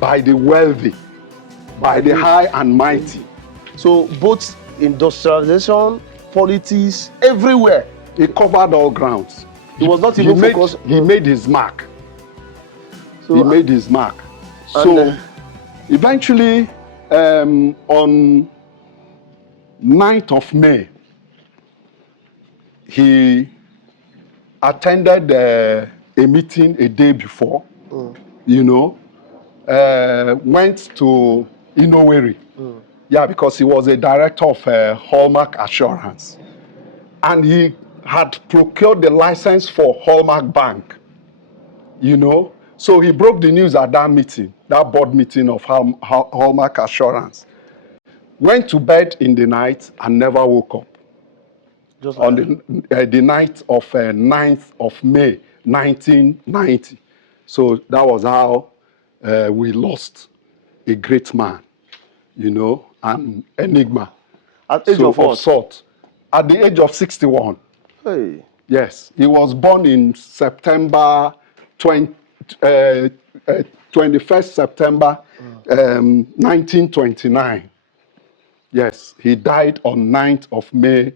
by the wealthy, by the high and mighty. So both industrialization, politics, everywhere. He covered all grounds. He was not even focused. He made his mark. So, he made his mark. So eventually, on 9th of May, he attended a meeting a day before, you know, went to Inoweri. Yeah, because he was a director of Hallmark Assurance. And he had procured the license for Hallmark Bank, you know. So he broke the news at that meeting, that board meeting of Hallmark Assurance. Went to bed in the night and never woke up. Just on the night of 9th of May, 1990. So that was how we lost a great man, you know, an enigma. At the age of what? Sort. At the age of 61. Hey. Yes, he was born in September 21st September 1929. Yes, he died on 9th of May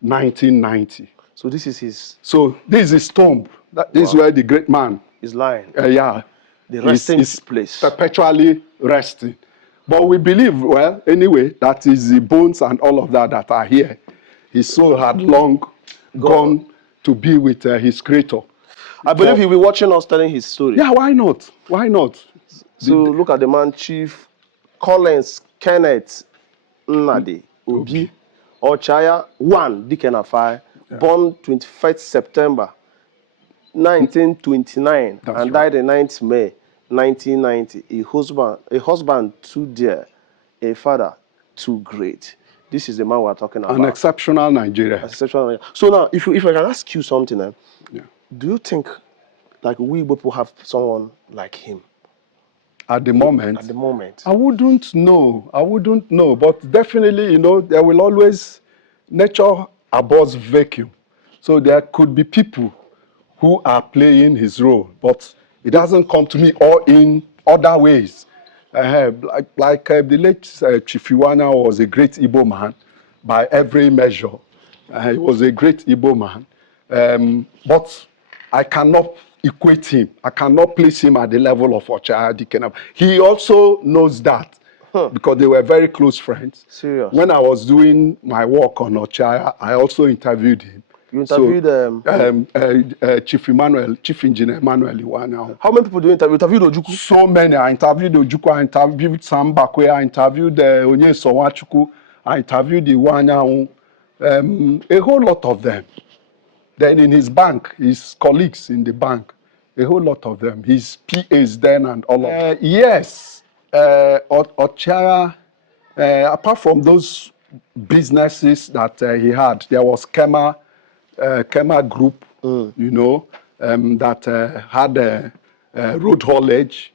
1990. So this is his... So this is his tomb. This is where the great man is lying. Yeah. The resting place. Perpetually resting. But we believe, well, anyway, that is the bones and all of that are here. His soul had long gone to be with his creator. I believe he'll be watching us telling his story. Yeah, why not? Why not? So look at the man, Chief Collins, KENNETH, NNADI, Obi, Obi. OCHIAGHA DIKENAFAI, born 21st September 1929 That's and right. died in 9th May 1990. A husband too dear, a father too great. This is the man we're talking An about. exceptional Nigeria. Exceptional. So now, if I can ask you something, Yeah. do you think like we people have someone like him At the moment, at the moment? I wouldn't know. I wouldn't know. But definitely, you know, there will always, nature abhors vacuum. So there could be people who are playing his role, but it doesn't come to me or in other ways. The late Chief Iwana was a great Igbo man by every measure. He was a great Igbo man. But I cannot equate him. I cannot place him at the level of OCHIAGHA DIKENAFAI. He also knows that because they were very close friends. Serious. When I was doing my work on OCHIAGHA, I also interviewed him. You interviewed Chief Engineer Emmanuel Iwana. How many people do you interview? You interviewed Ojukwu? So many. I interviewed Ojukwu, I interviewed Sam Bakwe, I interviewed Onye Sowachukwu, I interviewed Iwana. A whole lot of them. Then in his bank, his colleagues in the bank, a whole lot of them, his PAs then and all of them. Yes, OCHIAGHA, apart from those businesses that he had, there was Kema Group, you know, that had road haulage.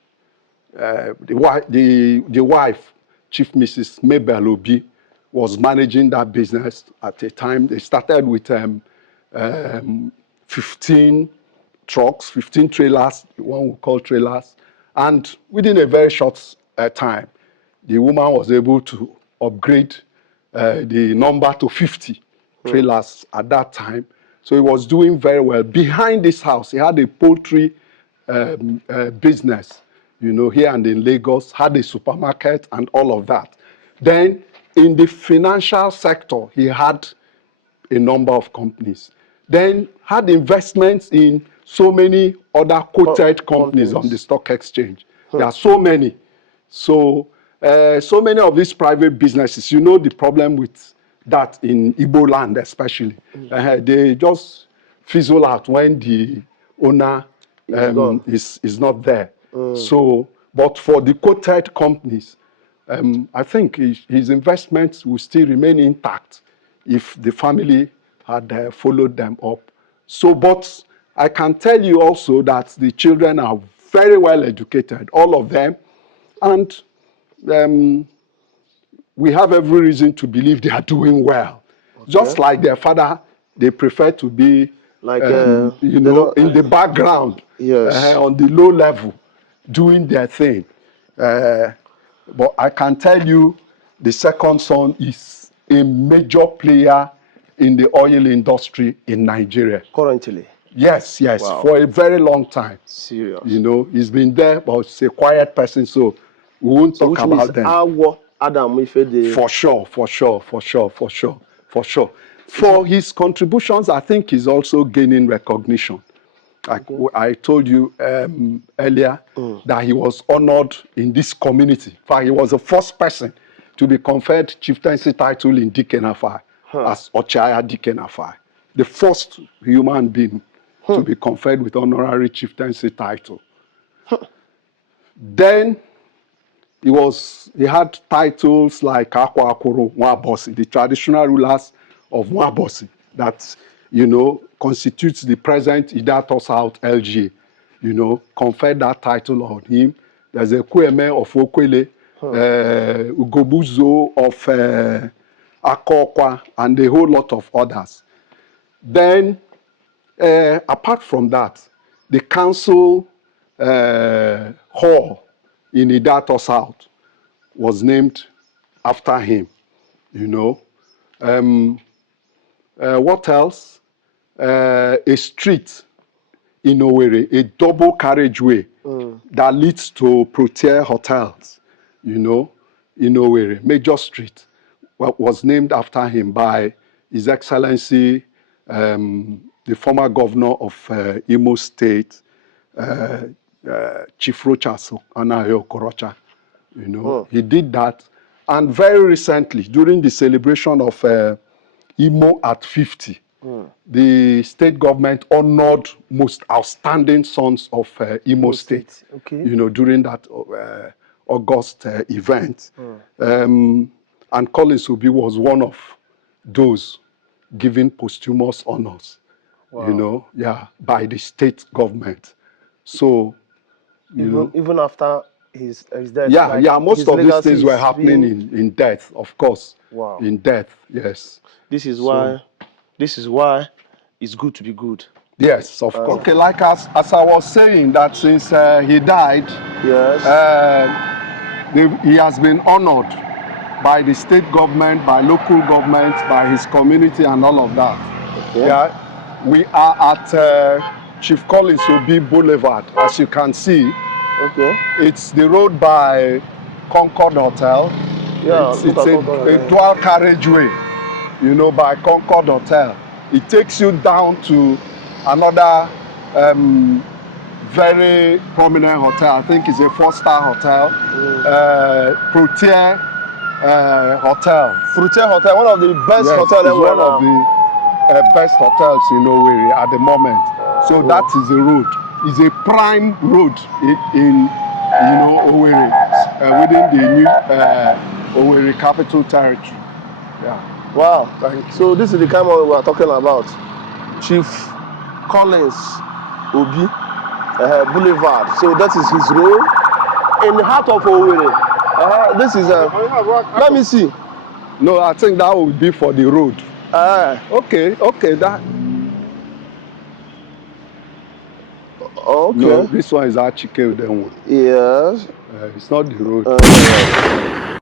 The wife, Chief Mrs. Mabel Obi, was managing that business at a time. They started with 15 trucks, 15 trailers, the one we call trailers. And within a very short time, the woman was able to upgrade the number to 50 trailers at that time. So he was doing very well. Behind this house, he had a poultry business, you know, here and in Lagos, had a supermarket and all of that. Then in the financial sector, he had a number of companies. Then had investments in so many other quoted companies on the stock exchange. There are so many. So, so many of these private businesses, you know the problem with that in Igbo land especially. They just fizzle out when the owner is not there. So, but for the quoted companies, I think his investments will still remain intact if the family had followed them up. So, but I can tell you also that the children are very well educated, all of them, and we have every reason to believe they are doing well. Okay. Just like their father, they prefer to be, like you know, in the background, yes, on the low level, doing their thing. But I can tell you, the second son is a major player in the oil industry in Nigeria. Currently? Yes, yes, wow. For a very long time. Serious? You know, he's been there, but he's a quiet person, so we won't talk about them. For sure, for sure, for sure, for sure, for sure. For his contributions, I think he's also gaining recognition. Like I told you earlier, that he was honored in this community. In fact, he was the first person to be conferred chieftaincy title in DIKENAFAI as OCHIAGHA DIKENAFAI. The first human being to be conferred with honorary chieftaincy title. Then he had titles like Akwa Akuru Nwabosi, the traditional rulers of Nwabosi, that, you know, constitutes the present Ideato South LGA, you know, conferred that title on him. There's a Kweme of Okwele, Ugobuzo of Akokwa, and a whole lot of others. Then, apart from that, the council hall in Ideato South was named after him, you know. What else? A street in Owerri, a double carriageway that leads to Protea Hotels, you know, in Owerri, major street, was named after him by His Excellency, the former governor of Imo State, Chief Rochas Anayo Okorocha, You know, he did that. And very recently, during the celebration of Imo at 50, the state government honored most outstanding sons of Imo State. Okay. You know, during that August event. And Collins Obi was one of those given posthumous honors, you know, by the state government. So, even after his death. yeah, like, yeah, most his of these legacy things were is happening being- in death, of course. Wow. In death, yes. This is So- why it's good to be good. Yes, of course. Okay, like as I was saying, that since he died, Yes. he has been honored by the state government, by local government, by his community, and all of that. Okay. Yeah, we are at Chief Collins Obi Boulevard, as you can see. Okay. It's the road by Concord Hotel. Yeah, it's look at Concord a Hotel. dual carriageway, you know, by Concord Hotel. It takes you down to another very prominent hotel. I think it's a 4-star hotel, Protea Hotel. Fruitier Hotel, one of the best hotels it's everywhere one of the best hotels in Owerri at the moment. So that is the road. It's a prime road in you know, Owerri, within the new Owerri Capital Territory. Yeah. Wow. Thank you. So this is the kind of we are talking about. Chief Collins Obi Boulevard. So that is his road in the heart of Owerri. This is let me see. No, I think that would be for the road. Okay, that. Okay. No, this one is Achike Udenwo. Yes. It's not the road.